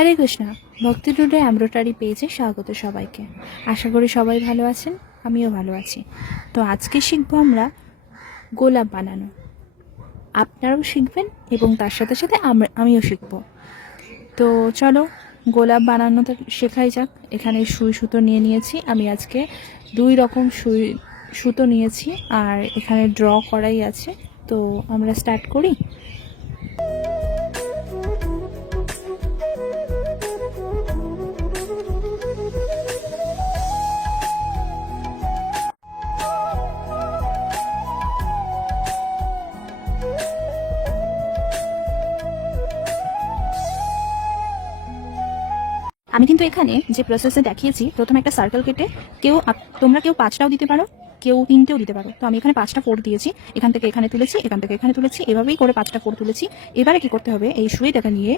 হরে কৃষ্ণা। ভক্তি today embroidery পেজে স্বাগত সবাইকে। আশা করি সবাই ভালো আছেন, আমিও ভালো আছি। তো আজকে শিখবো আমরা গোলাপ বানানো। আপনারাও শিখবেন এবং তার সাথে সাথে আমিও শিখবো। তো চলো গোলাপ বানানোটা শেখাই যাক। এখানে সুই সুতো নিয়ে নিয়েছি আমি। আজকে 2 রকম সুতো নিয়েছি আর এখানে ড্র করাই আছে। তো আমরা স্টার্ট করি। আমি কিন্তু এখানে যে প্রসেসে দেখিয়েছি, প্রথমে একটা সার্কেল কেটে তোমরা কেউ 5টাও দিতে পারো, কেউ 3টেও দিতে পারো। তো আমি এখানে 5টা ফোর দিয়েছি, এখান থেকে এখানে তুলেছি, এখান থেকে এখানে তুলেছি, এভাবেই করে 5টা ফোর তুলেছি। এবারে কি করতে হবে, এই সুইটাকে নিয়ে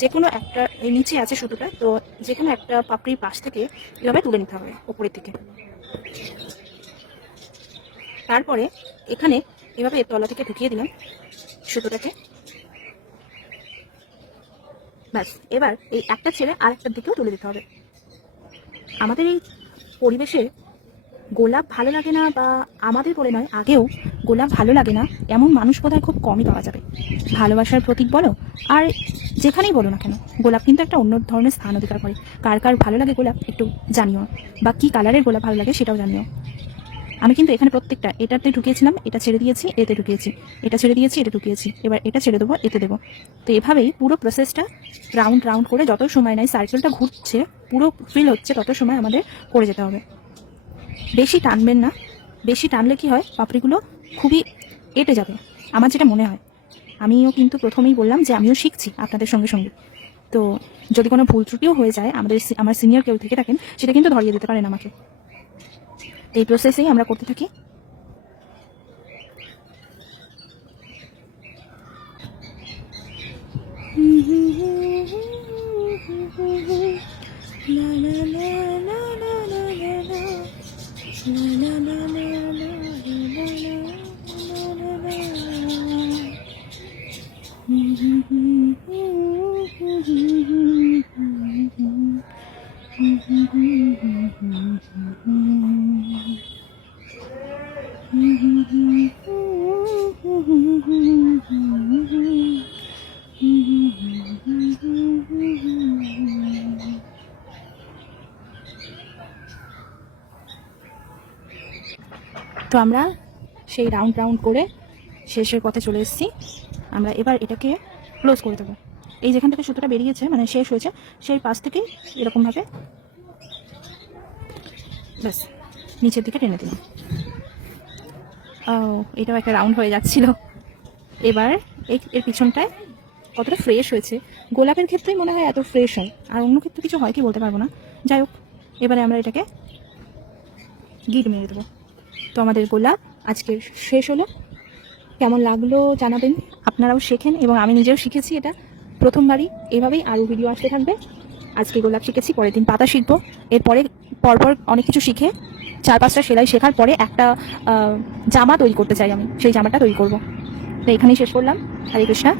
যে কোনো একটা, এই নিচে আছে সুতোটা, তো যে কোনো একটা পাপড়ির পাশ থেকে এভাবে তুলে নিতে হবে উপরের দিকে। তারপরে এখানে এভাবে তলা থেকে ঢুকিয়ে দিলাম সুতোটাকে। ব্যাস, এবার এই একটা ছেড়ে আর একটার দিকেও তুলে দিতে হবে। আমাদের এই পরিবেশে গোলাপ ভালো লাগে না, বা আমাদের বলে নয়, আগেও গোলাপ ভালো লাগে না এমন মানুষ বোধহয় খুব কমই পাওয়া যাবে। ভালোবাসার প্রতীক বলো আর যেখানেই বলো না কেন, গোলাপ কিন্তু একটা অন্য ধরনের স্থান অধিকার করে। কার কার ভালো লাগে গোলাপ একটু জানিও, বা কী কালারের গোলাপ ভালো লাগে সেটাও জানিও। আমি কিন্তু এখানে প্রত্যেকটা, এটাতে ঢুকিয়েছিলাম, এটা ছেড়ে দিয়েছি, এতে ঢুকিয়েছি, এটা ছেড়ে দিয়েছি, এটা ঢুকিয়েছি, এবার এটা ছেড়ে দেবো, এতে দেবো। তো এভাবেই পুরো প্রসেসটা রাউন্ড রাউন্ড করে যত সময় নেয়, সার্কেলটা ঘুরছে, পুরো ফিল হচ্ছে, তত সময় আমাদের করে যেতে হবে। বেশি টানবেন না, বেশি টানলে কি হয়, পাপড়িগুলো খুবই এঁটে যাবে, আমার যেটা মনে হয়। আমিও কিন্তু প্রথমেই বললাম যে আমিও শিখছি আপনাদের সঙ্গে সঙ্গে। তো যদি কোনো ভুল ত্রুটিও হয়ে যায়, আমার সিনিয়র কেউ থেকে থাকেন, সেটা কিন্তু ধরিয়ে দিতে পারেন আমাকে। এই প্রসেসেই আমরা করতে থাকি। তো আমরা সেই রাউন্ড রাউন্ড করে শেষের পথে চলে এসেছি। আমরা এবার এটাকে ক্লোজ করে দেবো। এই যেখান থেকে সুতোটা বেরিয়েছে, মানে শেষ হয়েছে, সেই পাশ থেকেই এরকমভাবে ব্যাস নিচের দিকে টেনে দিলাম। ও, এটাও একটা রাউন্ড হয়ে যাচ্ছিল। এবার এর পিছনটায় কতটা ফ্রেশ হয়েছে। গোলাপের ক্ষেত্রেই মনে হয় এত ফ্রেশ হয়, আর অন্য ক্ষেত্রে কিছু হয় কি বলতে পারবো না। যাই হোক, এবারে আমরা এটাকে গিট মেরে দেবো। তো আমাদের গোলাপ আজকে শেষ হলো। কেমন লাগলো জানাবেন। আপনারাও শেখেন, এবং আমি নিজেও শিখেছি, এটা প্রথমবারই। এভাবেই আরও ভিডিও আসতে থাকবে। আজকে গোলাপ শিখেছি, পরের দিন পাতা শিখবো। এরপরে পরপর অনেক কিছু শিখে 4-5টা সেলাই শেখার পরে একটা জামা তৈরি করতে চাই আমি, সেই জামাটা তৈরি করবো। তো এখানেই শেষ করলাম। হরে কৃষ্ণা।